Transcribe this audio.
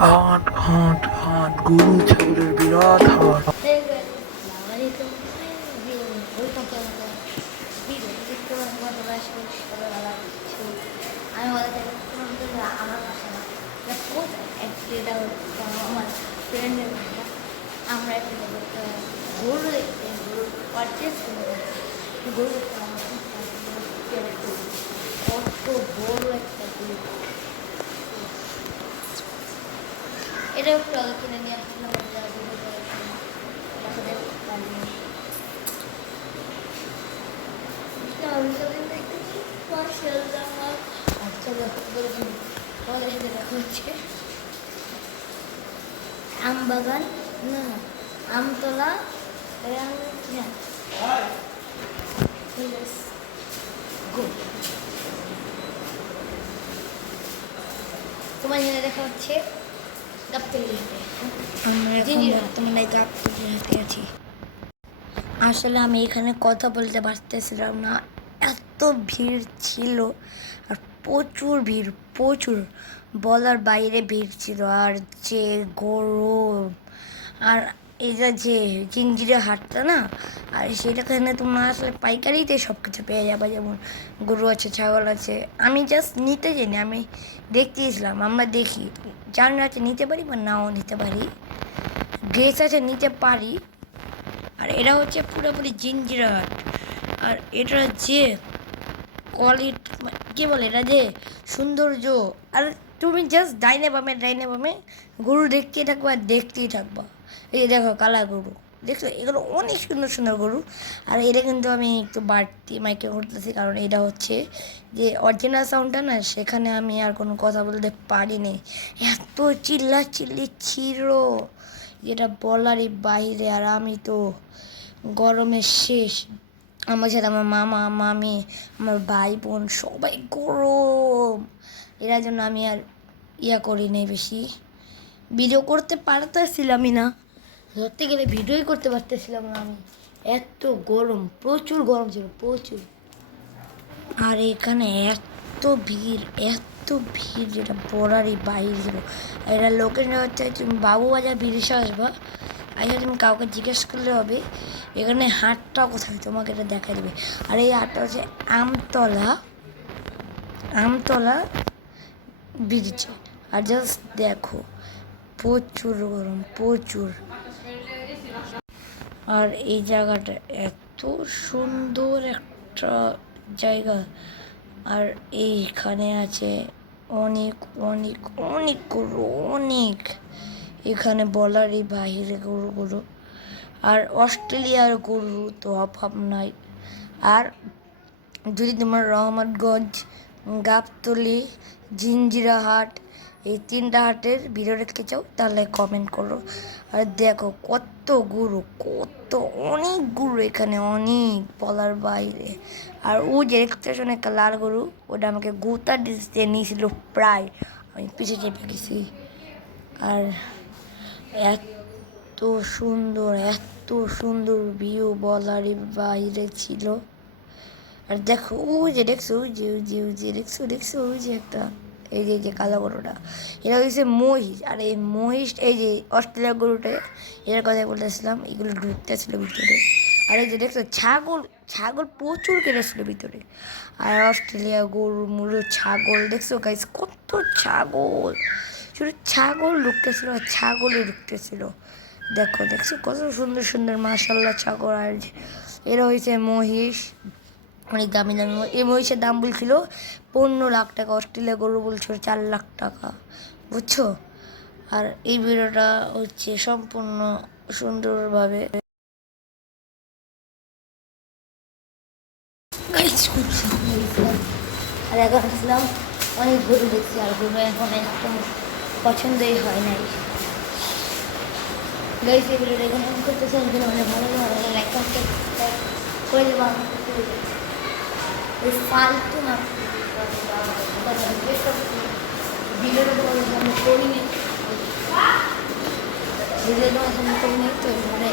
হাট হাট হাট গরু ছাগলের বিরাট হাট। আমি বলতে আমার বাসা না, অ্যাকচুয়ালি এটা আমার ফ্রেন্ডের বাসা। আমরা একটা গরু দেখতে গরু পারচেস করে গরু দেখতে আমার কত বড় একটা গরু। এটাও একটু আগে কিনে নিয়ে আসলাম। আম বাগান, না না, আমতলা, তোমার এখানে দেখা হচ্ছে আসলে আমি এখানে কথা বলতে পারতেছিলাম না, এত ভিড় ছিল। আর প্রচুর ভিড়, প্রচুর বলার বাইরে ভিড় ছিল। আর যে গরম, আর এটা যে জিঞ্জিরে হাটটা না, আর সেটাখানে তোমরা আসলে পাইকারিতে সব কিছু পেয়ে যাবে। যেমন গরু আছে, ছাগল আছে। আমি জাস্ট নিতে জানি, আমি দেখতেছিলাম, আমরা দেখি জানি আছে নিতে পারি বা নাও নিতে পারি, ড্রেস আছে নিতে পারি। আর এটা হচ্ছে পুরোপুরি জিঞ্জিরা হাট। আর এটা যে কোয়ালিটি, কী বলে, এটা যে সৌন্দর্য। আর তুমি জাস্ট ডাইনে বামে গরু দেখতেই থাকবা আর দেখতেই থাকবা। এই দেখো কালা গরু, দেখছো, এগুলো অনেক সুন্দর সুন্দর গরু। আর এটা কিন্তু আমি একটু বাড়তি মাইকে করতেছি, কারণ এটা হচ্ছে যে অরিজিনাল সাউন্ডটা না, সেখানে আমি আর কোনো কথা বলতে পারিনি। এত চিল্লি ছিল যেটা বলারই বাইরে। আর আমি তো গরমের শেষ, আমার সাথে আমার মামা মামি, আমার ভাই বোন সবাই গরম। এর জন্য আমি আর করি নাই, বেশি ভিডিও করতে পারতেছিলামই না। ধরতে গেলে ভিডিওই করতে পারতেছিলাম না আমি, এত গরম, প্রচুর গরম ছিল, প্রচুর। আর এখানে এত ভিড় যেটা বলারই বাইরে ছিল। এটা লোকের হচ্ছে তুমি বাবুবাজার ব্রিজে আসবা, আচ্ছা তুমি কাউকে জিজ্ঞেস করলে হবে এখানে হাটটা কোথায়, তোমাকে এটা দেখা দেবে। আর এই হাটটা হচ্ছে আমতলা ব্রিজে। আর জাস্ট দেখো, প্রচুর গরম, প্রচুর। আর এই জায়গাটা এত সুন্দর একটা জায়গা। আর এইখানে আছে অনেক অনেক অনেক গরু, অনেক, এখানে বলারই বাহিরে গরু। আর অস্ট্রেলিয়ার গরু তো অভাব নাই। আর যদি তোমার রহমতগঞ্জ, গাবতলী, জিঞ্জিরা হাট, এই তিনটা হাটের ভিডিও দেখতে চাও তাহলে কমেন্ট করো। আর দেখো কত অনেক গরু এখানে, অনেক বলার বাইরে। আর ও যে দেখতেছেন একটা লাল গরু, ওটা আমাকে গোতা দিতে নিয়েছিল প্রায়, আমি পিছিয়ে চেপে গেছি। আর এত সুন্দর ভিউ বলারই বাইরে ছিল। আর দেখো দেখছো দেখছো একটা, এই যে কালো গরুটা, এটা হচ্ছে মহিষ। আর এই মহিষ, এই যে অস্ট্রেলিয়া গরুটা, এর কথা বলতেছিলাম, এগুলো ঢুকতেছিল ভিতরে। আর এই যে দেখছো ছাগল প্রচুর কেটেছিল ভিতরে। আর অস্ট্রেলিয়া গরু মুরু ছাগল, দেখছো গাইস, কত ছাগল, শুধু ছাগল ঢুকতেছিল আর ছাগলই ঢুকতেছিল। দেখছো কত সুন্দর মাশাআল্লাহ ছাগল। আর এরা হয়েছে মহিষ, অনেক দামি এই মহিষের দাম বলছিল 15 লাখ টাকা, অস্ট্রেলিয়া গরু বলছিল 4 লাখ টাকা, বুঝছো। আর এই ভিডিওটা হচ্ছে সম্পূর্ণ সুন্দরভাবে আর এখন আসলাম, অনেক গরু দেখছি। আর গরু এখন একদম পছন্দই হয় নাই। গাইস এই ভিডিওটা এখানে করতেছে, অনেক ভালো লাইক করে দেবো। ফালতু না ভিডিওটা তোমাদের সামনে করিনি, তো মানে